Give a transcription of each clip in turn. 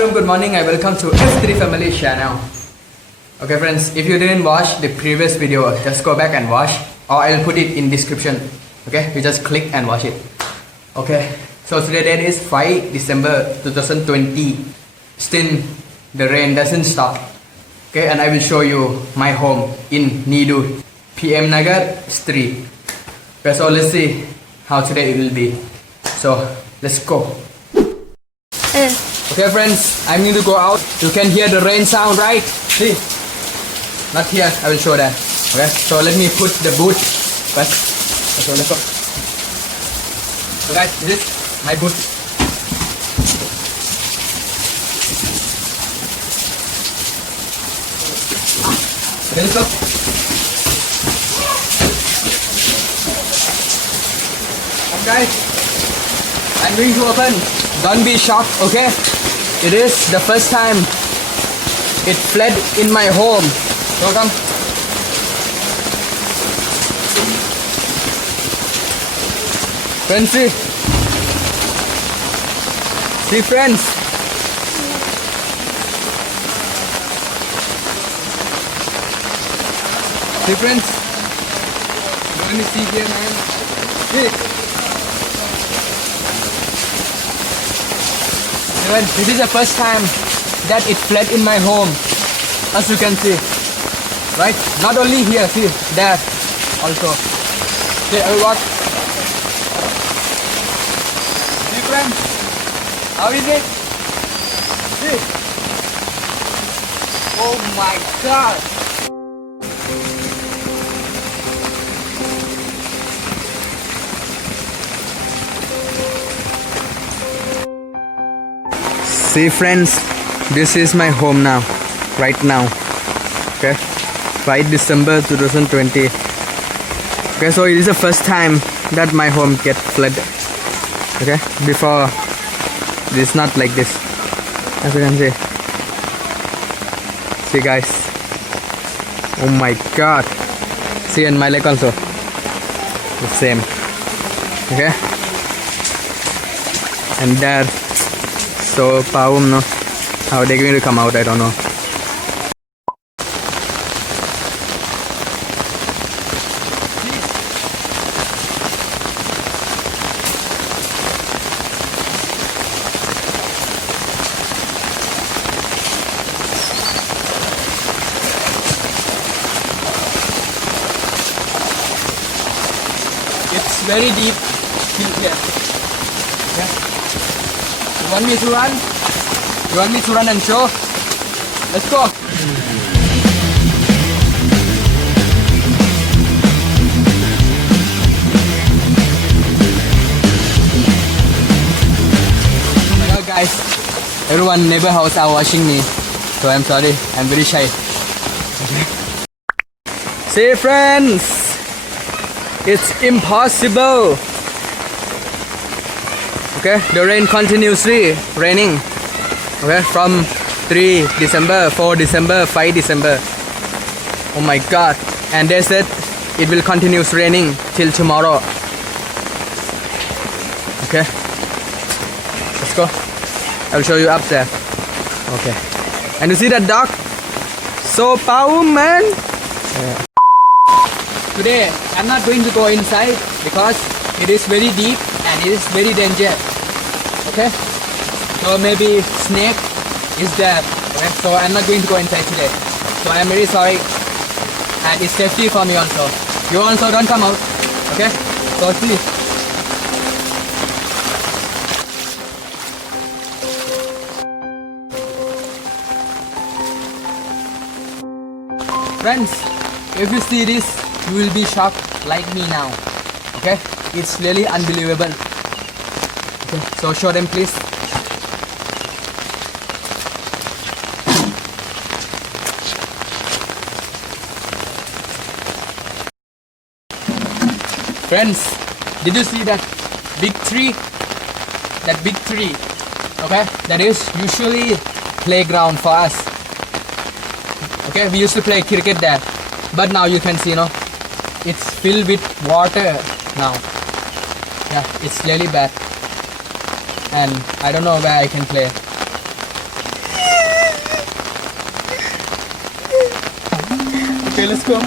Assalamualaikum, good morning and welcome to F3 Family channel. Okay friends, if you didn't watch the previous video, just go back and watch, or I'll put it in description. Okay, you just click and watch it. Okay, so today date is 5 December 2020. Still the rain doesn't stop. Okay, and I will show you my home in NIDUR PM Nagar Street. Okay, so let's see how today it will be. So let's go. Okay friends, I need to go out. You can hear the rain sound, right? See? Not here, I will show that. Okay, so let me put the boot first. So let's go. So guys, this is my boot. Okay, let's go. Okay, I'm going to open. Don't be shocked, okay? It is the first time it flooded in my home. So come. Friends, see. See friends. See friends. Let me see here, man. See. This is the first time that it flooded in my home, as you can see, right? Not only here, see, there also. See, I will walk. See friends, how is it? See. Oh my God. See friends, this is my home now, right now. Okay, 5 December 2020. Okay, so it is the first time that my home get flooded. Okay, before it is not like this, as you can see. See guys, oh my God. See, and my leg also the same. Okay, and there. So, Paum, no? How they're going to come out, I don't know. It's very deep here. Okay. You want me to run? You want me to run and show? Let's go! Oh my God guys, everyone neighbor house are watching me, so I'm sorry, I'm very shy. Okay. See friends, it's impossible. Okay, the rain continuously raining. Okay, from 3 December, 4 December, 5 December. Oh my God. And they said it will continue raining till tomorrow. Okay, let's go. I'll show you up there. Okay, and you see that dog? So powerful, man. Yeah. Today I'm not going to go inside because it is very deep and it is very dangerous. Okay, so maybe snake is there. Okay, so I'm not going to go inside today. So I'm very sorry, and it's safety for me also. You also don't come out. Okay, so see. Friends, if you see this, you will be shocked like me now. Okay, it's really unbelievable. Okay, so show them please. Friends, did you see that big tree? That big tree, okay? That is usually playground for us. Okay, we used to play cricket there, but now you can see, no, it's filled with water now. Yeah, it's really bad. And I don't know where I can play. Okay, let's go.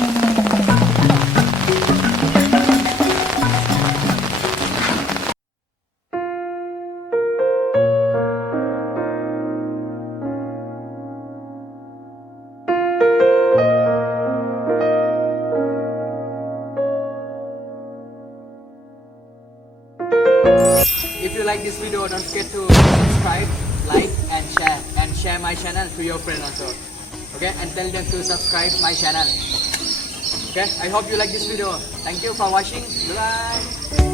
If you like this video, don't forget to subscribe, like and share my channel to your friend also. Okay, and tell them to subscribe my channel. Okay, I hope you like this video. Thank you for watching. Bye.